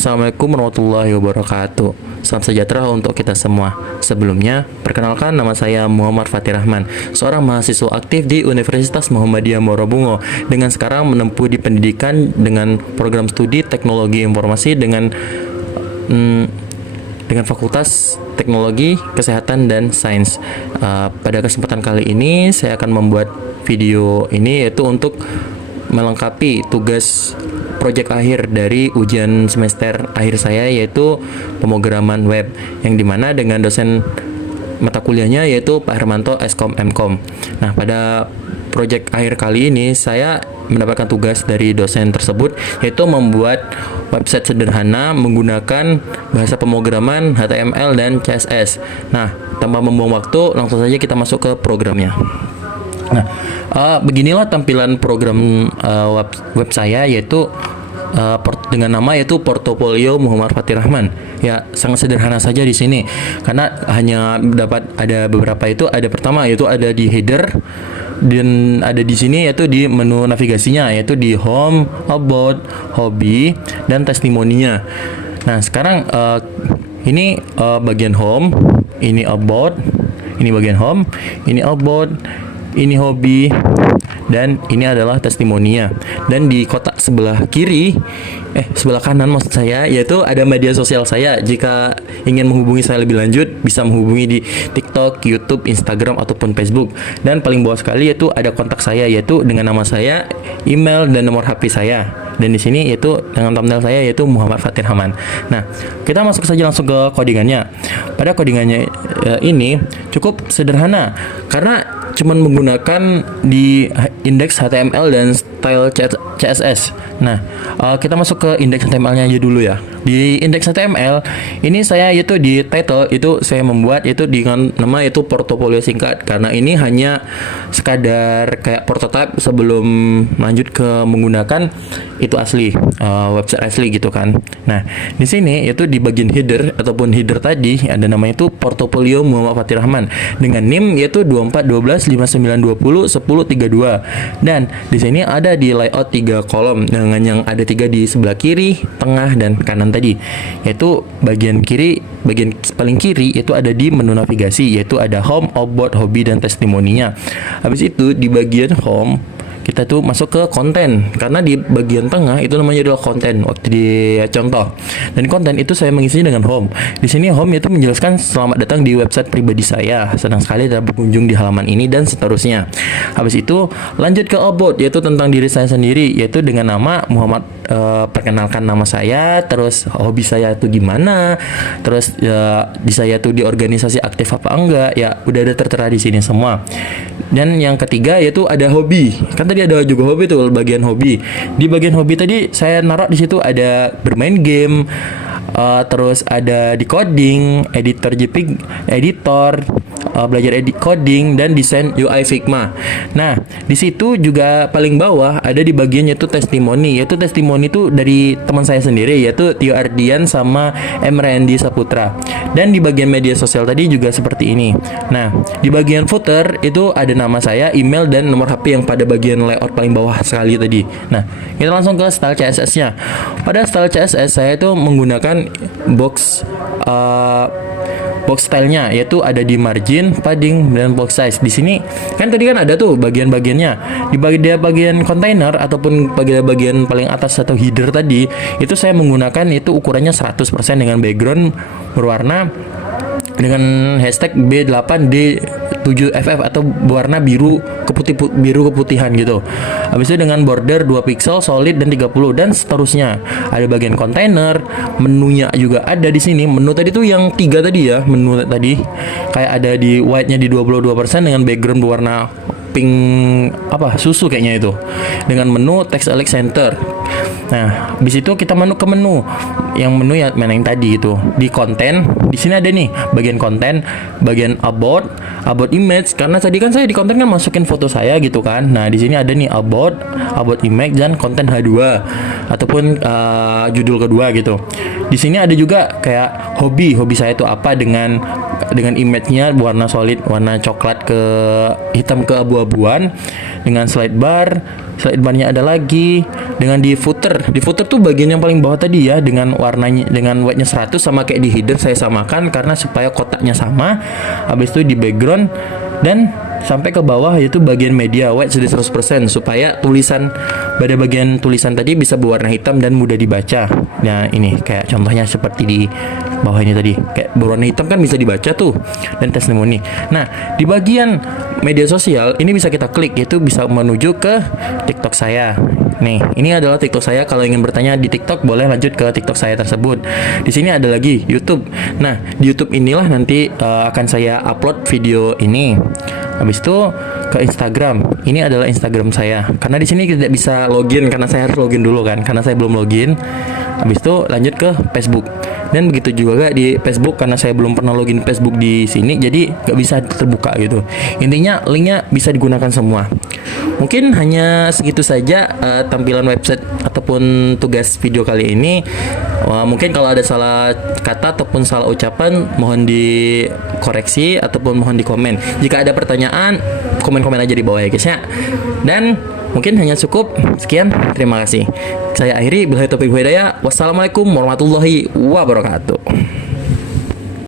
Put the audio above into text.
Assalamualaikum warahmatullahi wabarakatuh. Salam sejahtera untuk kita semua. Sebelumnya, perkenalkan nama saya Muhammad Fatir Rahman, seorang mahasiswa aktif di Universitas Muhammadiyah Morobungo, dengan sekarang menempuh di pendidikan dengan program studi Teknologi Informasi dengan Fakultas Teknologi, Kesehatan, dan Sains. Pada kesempatan kali ini, saya akan membuat video ini yaitu untuk melengkapi tugas proyek akhir dari ujian semester akhir saya, yaitu pemrograman web, yang dimana dengan dosen mata kuliahnya yaitu Pak Hermanto Eskom Mkom. Nah, pada proyek akhir kali ini saya mendapatkan tugas dari dosen tersebut, yaitu membuat website sederhana menggunakan bahasa pemrograman HTML dan CSS. Nah, tanpa membuang waktu, langsung saja kita masuk ke programnya. Nah, beginilah tampilan program web saya, yaitu dengan nama yaitu Portofolio Muhammad Fatir Rahman. Ya, sangat sederhana saja di sini, karena hanya dapat ada beberapa itu. Ada pertama yaitu ada di header, dan ada di sini yaitu di menu navigasinya, yaitu di home, about, hobi, dan testimoninya. Nah, sekarang ini bagian home, ini about, ini bagian home, ini about, ini hobi, dan ini adalah testimoninya. Dan di kotak sebelah kiri, sebelah kanan maksud saya, yaitu ada media sosial saya. Jika ingin menghubungi saya lebih lanjut, bisa menghubungi di TikTok, YouTube, Instagram, ataupun Facebook. Dan paling bawah sekali yaitu ada kontak saya, yaitu dengan nama saya, email, dan nomor HP saya. Dan di sini yaitu dengan thumbnail saya, yaitu Muhammad Fatir Rahman. Nah, kita masuk saja langsung ke codingannya. Pada codingannya ini cukup sederhana, karena cuman menggunakan di indeks HTML dan style CSS. Nah, kita masuk ke indeks HTML-nya aja dulu ya. Di indeks HTML ini saya yaitu di title itu saya membuat itu dengan nama yaitu portofolio singkat, karena ini hanya sekadar kayak prototype sebelum lanjut ke menggunakan itu asli, website asli gitu kan. Nah, di sini yaitu di bagian header ataupun header tadi ada namanya itu Portofolio Muhammad Fatir Rahman dengan NIM yaitu 241259201032. Dan di sini ada di layout 3 kolom dengan yang ada 3 di sebelah kiri, tengah, dan kanan tadi. Yaitu bagian kiri, bagian paling kiri itu ada di menu navigasi, yaitu ada home, about, hobi, dan testimoninya. Habis itu di bagian home kita tuh masuk ke konten, karena di bagian tengah itu namanya adalah konten waktu di contoh. Dan konten itu saya mengisinya dengan home. Di sini home itu menjelaskan selamat datang di website pribadi saya, senang sekali telah berkunjung di halaman ini, dan seterusnya. Habis itu lanjut ke about, yaitu tentang diri saya sendiri, yaitu dengan nama Muhammad, perkenalkan nama saya, terus hobi saya itu gimana, terus di saya tuh di organisasi aktif apa enggak, ya udah ada tertera di sini semua. Dan yang ketiga yaitu ada hobi. Kan tadi ada juga hobi tuh, bagian hobi. Di bagian hobi tadi saya naruh di situ ada bermain game, terus ada di coding, editor JPEG, editor, belajar edit coding, dan desain UI Figma. Nah, di situ juga paling bawah ada di bagian yaitu testimoni. Yaitu testimoni itu dari teman saya sendiri, yaitu Tio Ardian sama M. Randy Saputra. Dan di bagian media sosial tadi juga seperti ini. Nah, di bagian footer itu ada nama saya, email, dan nomor HP yang pada bagian layout paling bawah sekali tadi. Nah, kita langsung ke style CSS-nya. Pada style CSS saya itu menggunakan box stylenya, yaitu ada di margin, padding, dan box size. Di sini kan tadi kan ada tuh bagian-bagiannya. Di bagian container ataupun bagian paling atas atau header tadi, itu saya menggunakan itu ukurannya 100% dengan background berwarna dengan hashtag B8D7FF atau berwarna biru keputihan gitu. Habis itu dengan border 2 pixel, solid, dan 30, dan seterusnya. Ada bagian kontainer, menunya juga ada di sini. Menu tadi tuh yang 3 tadi ya, menu tadi kayak ada di white-nya di 22% dengan background berwarna pink susu kayaknya itu, dengan menu text elect center. Nah, habis itu kita masuk ke menu. Yang menu ya mana yang tadi itu. Di konten, di sini ada nih bagian konten, bagian about image, karena tadi kan saya di konten kan masukin foto saya gitu kan. Nah, di sini ada nih about image, dan konten H2 ataupun judul kedua gitu. Di sini ada juga kayak hobi saya itu apa, dengan dengan image-nya warna solid, warna coklat ke hitam ke abu-abuan, dengan slide barnya ada lagi, dengan di footer tuh bagian yang paling bawah tadi ya, dengan warnanya, dengan white-nya 100 sama kayak di header saya samakan karena supaya kotaknya sama. Habis itu di background dan sampai ke bawah yaitu bagian media white sudah 100% supaya tulisan pada bagian tulisan tadi bisa berwarna hitam dan mudah dibaca. Nah ini kayak contohnya seperti di bawah ini tadi kayak berwarna hitam kan bisa dibaca tuh, dan testimoni. Nah di bagian media sosial ini bisa kita klik, yaitu bisa menuju ke TikTok saya. Nih, ini adalah TikTok saya. Kalau ingin bertanya di TikTok, boleh lanjut ke TikTok saya tersebut. Di sini ada lagi YouTube. Nah, di YouTube inilah nanti akan saya upload video ini. Habis itu ke Instagram. Ini adalah Instagram saya. Karena di sini tidak bisa login karena saya harus login dulu kan, karena saya belum login. Habis itu lanjut ke Facebook. Dan begitu juga di Facebook, karena saya belum pernah login Facebook di sini, jadi nggak bisa terbuka gitu. Intinya linknya bisa digunakan semua. Mungkin hanya segitu saja tampilan website ataupun tugas video kali ini. Mungkin kalau ada salah kata ataupun salah ucapan mohon dikoreksi ataupun mohon dikomen. Jika ada pertanyaan, komen-komen aja di bawah ya guys ya. Dan mungkin hanya cukup sekian, terima kasih. Saya akhiri, billahi taufiq wal hidayah. Wassalamualaikum warahmatullahi wabarakatuh.